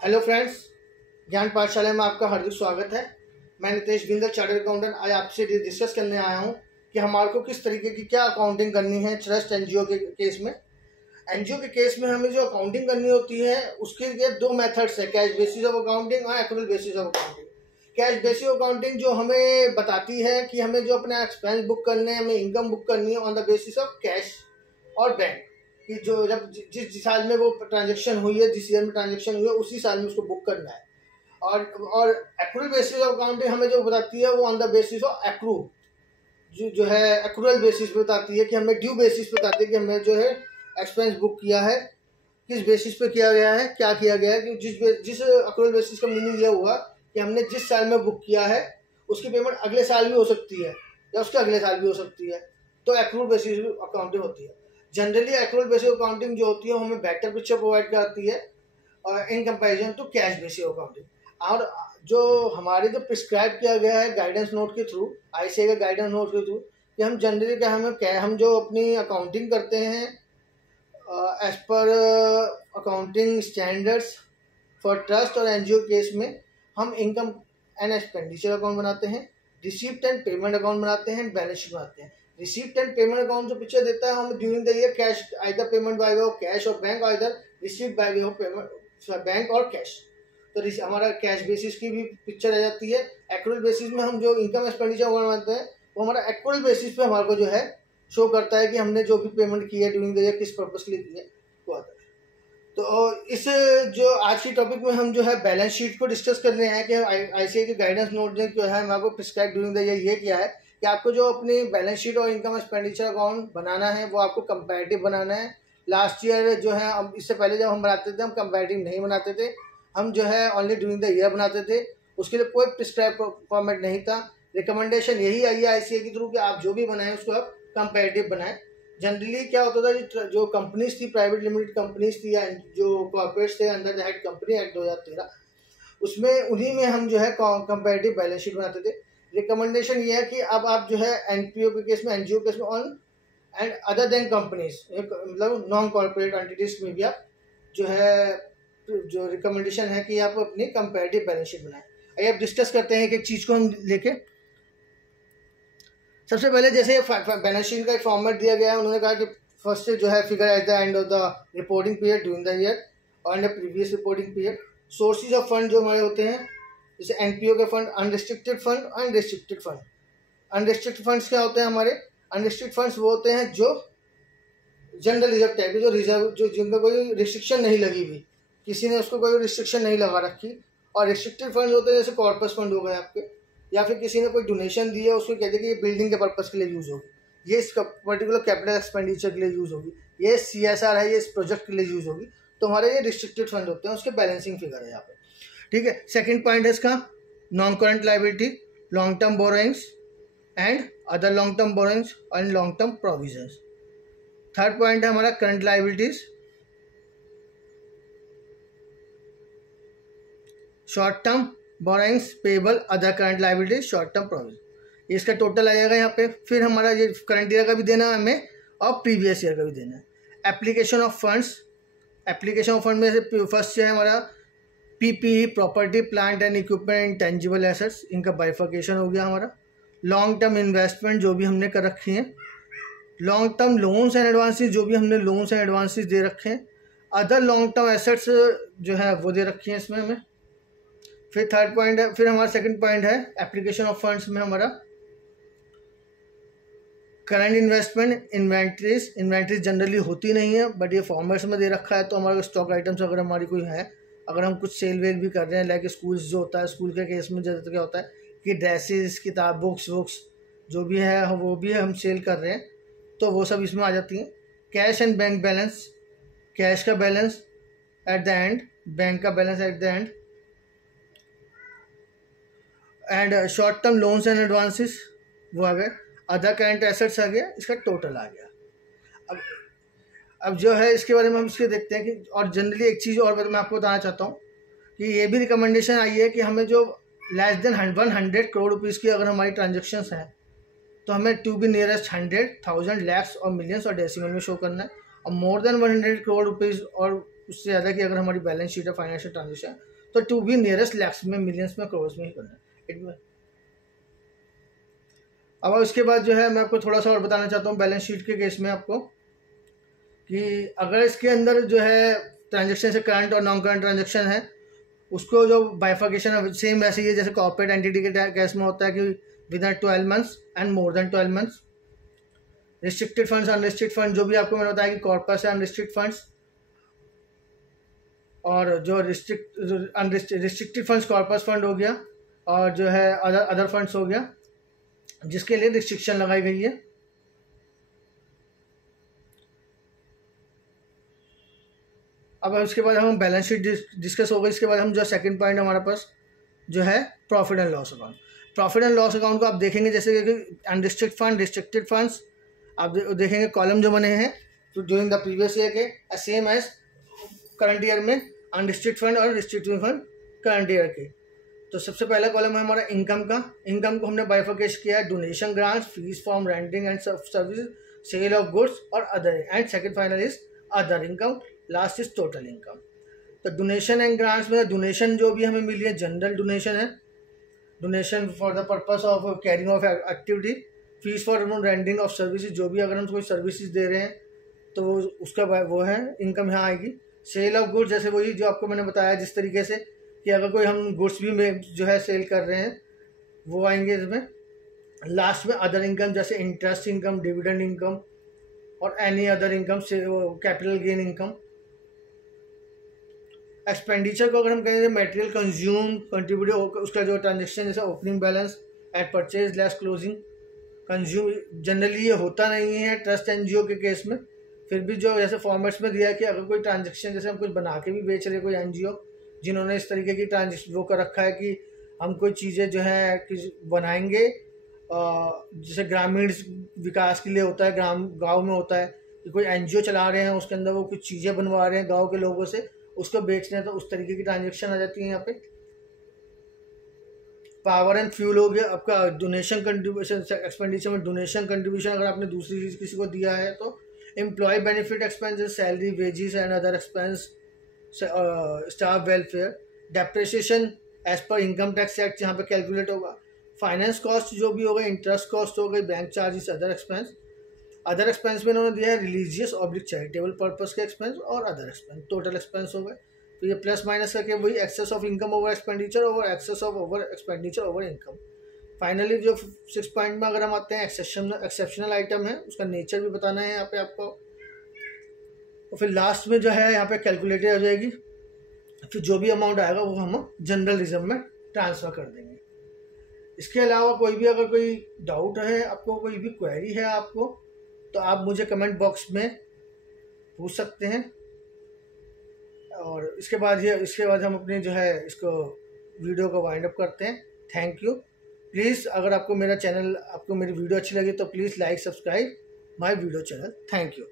Hello friends, ज्ञान पाठशाला में आपका हार्दिक स्वागत है। मैं नितेश बिंदल, चार्टर्ड अकाउंटेंट। आज आपसे डिस्कस करने आया हूं कि हमारे को किस तरीके की क्या अकाउंटिंग करनी है ट्रस्ट एनजीओ के केस में। एनजीओ के केस में हमें जो अकाउंटिंग करनी होती है उसके लिए दो मेथड्स है, कैश बेसिस ऑफ अकाउंटिंग और accrual basis of accounting. Cash basis accounting जो हमें बताती है कि हमें जो अपना एक्सपेंस बुक करने हैं, हमें इनकम बुक करनी है on the basis of cash और बैंक, कि जो जब जिस साल में वो ट्रांजेक्शन हुई है, जिस ईयर में ट्रांजेक्शन हुई है, उसी साल में उसको बुक करना है। और एक्रूअल बेसिस ऑफ अकाउंटिंग हमें जो बताती है वो on the basis of accrue, जो है एक्रूअल बेसिस पे बताती है कि हमें ड्यू बेसिस पे बताती है कि हमें जो है एक्सपेंस बुक किया है, किस बेसिस पे किया गया है, क्या किया गया है। कि जिस एक्रूअल बेसिस का मीनिंग यह हुआ कि हमने जिस साल में बुक किया है उसकी पेमेंट अगले साल भी हो सकती है या उसके अगले साल भी हो सकती है, तो एक्रूअल बेसिस अकाउंटिंग होती है। जनरली एक्रूअल बेसिस अकाउंटिंग जो होती है वो हमें बेटर पिक्चर प्रोवाइड कराती है in comparison to cash basis accounting. और जो हमारे जो प्रिस्क्राइब किया गया है गाइडेंस नोट के थ्रू, आईसीए के गाइडेंस नोट के थ्रू, कि हम जनरली हम जो अपनी अकाउंटिंग करते हैं as per accounting standards for trust और एनजीओ केस में हम इनकम एंड एक्सपेंडिचर अकाउंट बनाते हैं, रिसीप्ट एंड पेमेंट अकाउंट बनाते हैं, बैलेंस शीट बनाते हैं। रिसीप्ट एंड पेमेंट अकाउंट जो पिक्चर देता है हमें during the year cash, either payment by way of cash और bank, either receipt by way of payment bank और कैश। तो हमारा कैश बेसिस की भी पिक्चर आ जाती है। एक्रूअल बेसिस में हम जो इनकम एक्सपेंडिचर बनाते हैं वो हमारा एक्रूअल बेसिस पे हमारे को जो है शो करता है कि हमने जो भी पेमेंट की है ड्यूरिंग द ईयर किस पर्पस के लिए की है वो आता है। तो इस जो आज की टॉपिक में हम जो है बैलेंस शीट को डिस्कस कर रहे हैं कि आईसीए के गाइडेंस नोट में क्या है, हमारे को प्रिस्क्राइब ड्यूरिंग द ईयर ये क्या है कि आपको जो अपनी बैलेंस शीट और इनकम एक्सपेंडिचर अकाउंट बनाना है वो आपको कंपैरेटिव बनाना है। लास्ट ईयर जो है, अब इससे पहले जब हम बनाते थे हम कंपैरेटिव नहीं बनाते थे, हम जो है ओनली ड्यूरिंग द ईयर बनाते थे। उसके लिए कोई प्रिस्क्राइब फॉर्मेट नहीं था। रिकमेंडेशन यही आई है आईसीए के थ्रू कि आप जो भी बनाएं उसको आप कंपैरेटिव बनाएं। जनरली क्या होता था, जो कंपनीज थी, प्राइवेट लिमिटेड कंपनीज थी या जो कॉर्पोरेट्स थे under the head company act 2013, उसमें उन्हीं में हम जो है कंपैरेटिव बैलेंस शीट बनाते थे। रिकमेंडेशन ये है कि अब आप जो है एनपीओ के केस में, एनजीओ केस में on and other than companies, मतलब नॉन कॉर्पोरेट एंटिटीज में भी आप जो है, जो रिकमेंडेशन है कि आप अपनी कंपैरेटिव बैलेंस शीट बनाएं। आइए अब डिस्कस करते हैं एक चीज को हम लेके। सबसे पहले जैसे बैलेंस शीट का एक फॉर्मेट दिया गया है, उन्होंने कहा कि फर्स्ट से जो है figure at the end of the reporting period during the year और in the previous reporting period. Sources of fund जो हमारे होते हैं, जैसे एनपीओ के फंड, अनरिस्ट्रिक्टेड फंड और रिस्ट्रिक्टेड फंड। अनरिस्ट्रिक्टेड फंड्स क्या होते हैं हमारे? अनरिस्ट्रिक्टेड फंड्स वो होते हैं जो जनरल रिजर्व टाइप के, जो रिजर्व, जो जिनका कोई रिस्ट्रिक्शन नहीं लगी हुई, किसी ने उसको कोई रिस्ट्रिक्शन नहीं लगा रखी। और रिस्ट्रिक्टेड फंड होते हैं जैसे कॉर्पस फंड हो गए आपके, या फिर किसी ने कोई डोनेशन दी है उसको कहते हैं कि ये बिल्डिंग के पर्पस के लिए यूज़ होगी, ये इस पर्टिकुलर कैपिटल एक्सपेंडिचर के लिए यूज़ होगी, ये सीएसआर है, ये इस प्रोजेक्ट के लिए यूज़ होगी। तो हमारे ये रिस्ट्रिक्टेड फंड होते हैं, उसके बैलेंसिंग फिगर है यहाँ पे। ठीक है। सेकंड पॉइंट है इसका non current liability, long term borrowings and other long term borrowings and long term provisions. Third point है हमारा current liabilities, short term borrowings payable, other current liabilities, short term provision. इसका total आ जाएगा यहाँ पे। फिर हमारा ये करंट ईयर का भी देना है हमें और प्रीवियस ईयर का भी देना है। Application of funds, application of fund में से फर्स्ट है हमारा PPE, property plant and equipment, intangible assets, इनका बाइफर्केशन हो गया हमारा। लॉन्ग टर्म इन्वेस्टमेंट जो भी हमने कर रखी हैं, long term loans and advances जो भी हमने लोन्स एंड एडवांसेस दे रखे हैं, अदर लॉन्ग टर्म एसेट्स जो है वो दे रखी हैं इसमें हमें। फिर थर्ड पॉइंट है, फिर हमारा सेकंड पॉइंट है एप्लीकेशन ऑफ फंड्स में हमारा current investment, inventories. Inventories generally होती नहीं है बट ये फॉर्मेट्स में दे रखा है, तो हमारे स्टॉक आइटम्स अगर हमारी कोई है, अगर हम कुछ सेल वेल भी कर रहे हैं, लाइक स्कूल्स जो होता है, स्कूल के केस में जैसे क्या होता है कि ड्रेसेस, किताब, बुक्स जो भी है वो भी हम सेल कर रहे हैं, तो वो सब इसमें आ जाती हैं। Cash and bank balance, cash का balance at the end, bank का balance at the end, and short term loans and advances वो आ गए, अदर करंट एसेट्स आ गया, इसका टोटल आ गया। अब जो है इसके बारे में हम इसके देखते हैं कि, और जनरली एक चीज़ और मैं आपको बताना चाहता हूँ कि ये भी रिकमेंडेशन आई है कि हमें जो लेस देन 100 करोड़ रुपीज़ की अगर हमारी ट्रांजेक्शन्स हैं तो हमें टू बी नियरेस्ट 100, 1000, लैक्स और मिलियंस और डेसिमल में शो करना है। और मोर देन 100 करोड़ रुपीज़ और उससे ज़्यादा कि अगर हमारी बैलेंस शीट है फाइनेंशियल ट्रांजेक्शन, तो टू बी नियरेस्ट लैक्स में, मिलियंस में, करोड़ में ही करना है इट में। अब उसके बाद जो है मैं आपको थोड़ा सा और बताना चाहता हूँ बैलेंस शीट के केस में आपको, कि अगर इसके अंदर जो है ट्रांजेक्शन से करंट और नॉन करंट ट्रांजेक्शन है, उसको जो बाइफर्केशन है सेम वैसे ही है जैसे कॉर्पोरेट एंटिटी के केस में होता है कि with in 12 months and more than 12 months. Restricted funds, unrestricted fund, जो भी आपको मैंने बताया कि कॉर्पस है अनरिस्ट्रिक्टेड फंड्स, और जो रिस्ट्रिक्टेड फंड्स कॉर्पस फंड हो गया, और जो है अदर फंड्स हो गया जिसके लिए रिस्ट्रिक्शन लगाई गई है। अब उसके बाद हम बैलेंस शीट डिस्कस हो गई। इसके बाद हम जो सेकंड पॉइंट हमारे पास जो है profit and loss account. Profit and loss account को आप देखेंगे जैसे कि अनरिस्ट्रिक्टेड फंड, रिस्ट्रिक्टेड फंड्स, आप देखेंगे कॉलम जो बने हैं तो ड्यूरिंग द प्रीवियस ईयर के सेम एज करंट ईयर में अनरिस्ट्रिक्टेड फंड और रिस्ट्रिक्टेड फंड करंट ईयर के। तो सबसे पहला कॉलम है हमारा इनकम का। इनकम को हमने बाइफर्केट किया है donation, grants, fees from renting and service, sale of goods और other, and second final is other income, last is total income. तो डोनेशन एंड ग्रांट्स में डोनेशन जो भी हमें मिली है जनरल डोनेशन है, donation for the purpose of carrying of activity. Fees for renting of services, जो भी अगर हम कोई सर्विसेज दे रहे हैं तो उसका वो है इनकम यहाँ आएगी। सेल ऑफ गुड्स, जैसे वही जो आपको मैंने बताया जिस तरीके से कि अगर कोई हम गुड्स भी में जो है सेल कर रहे हैं वो आएंगे इसमें। लास्ट में अदर इनकम जैसे इंटरेस्ट इनकम, डिविडेंड इनकम और एनी अदर इनकम से कैपिटल गेन इनकम। एक्सपेंडिचर को अगर हम कहेंगे मटेरियल कंज्यूम, कंट्रीब्यूट, उसका जो ट्रांजेक्शन जैसे opening balance add purchase less closing consume. Generally ये होता नहीं है ट्रस्ट एनजीओ के केस में, फिर भी जो जैसे फॉर्मेट्स में दिया है कि अगर कोई ट्रांजेक्शन जैसे हम कुछ बना के भी बेच रहे कोई एनजीओ जिन्होंने इस तरीके की ट्रांजेक्शन वो कर रखा है कि हम कोई चीज़ें जो है बनाएंगे, जैसे ग्रामीण विकास के लिए होता है, गाँव में होता है कि कोई एनजीओ चला रहे हैं उसके अंदर वो कुछ चीज़ें बनवा रहे हैं गाँव के लोगों से, उसको बेच रहे हैं, तो उस तरीके की ट्रांजेक्शन आ जाती है यहाँ पे। पावर एंड फ्यूल हो गया आपका डोनेशन कंट्रीब्यूशन, एक्सपेंडिचर में डोनेशन कंट्रीब्यूशन अगर आपने दूसरी चीज़ किसी को दिया है तो। Employ benefit expenses, salary, wages and other expense, staff welfare. Depreciation as per income tax act यहाँ पे कैलकुलेट होगा। फाइनेंस कॉस्ट जो भी होगा, इंटरेस्ट कॉस्ट हो गई, bank charges, other expense. Other expense में इन्होंने दिया है रिलीजियस ऑब्लिक चैरिटेबल पर्पस के एक्सपेंस और अदर एक्सपेंस, टोटल एक्सपेंस हो गए। तो ये प्लस माइनस करके वही excess of income over expenditure over excess of over expenditure over income. Finally जो 6 पॉइंट में अगर हम आते हैं एक्सेप्शनल आइटम है, उसका नेचर भी बताना है यहाँ पे आपको। और फिर लास्ट में जो है यहाँ पे कैलकुलेटेड हो जाएगी, फिर जो भी अमाउंट आएगा वो हम जनरल रिजर्व में ट्रांसफ़र कर देंगे। इसके अलावा कोई भी अगर कोई डाउट है आपको, कोई भी क्वेरी है आपको, तो आप मुझे कमेंट बॉक्स में पूछ सकते हैं। और इसके बाद हम अपने जो है इसको वीडियो को वाइंड अप करते हैं। Thank you. प्लीज़ अगर आपको मेरा चैनल, आपको मेरी वीडियो अच्छी लगी तो please like, subscribe my video channel. Thank you.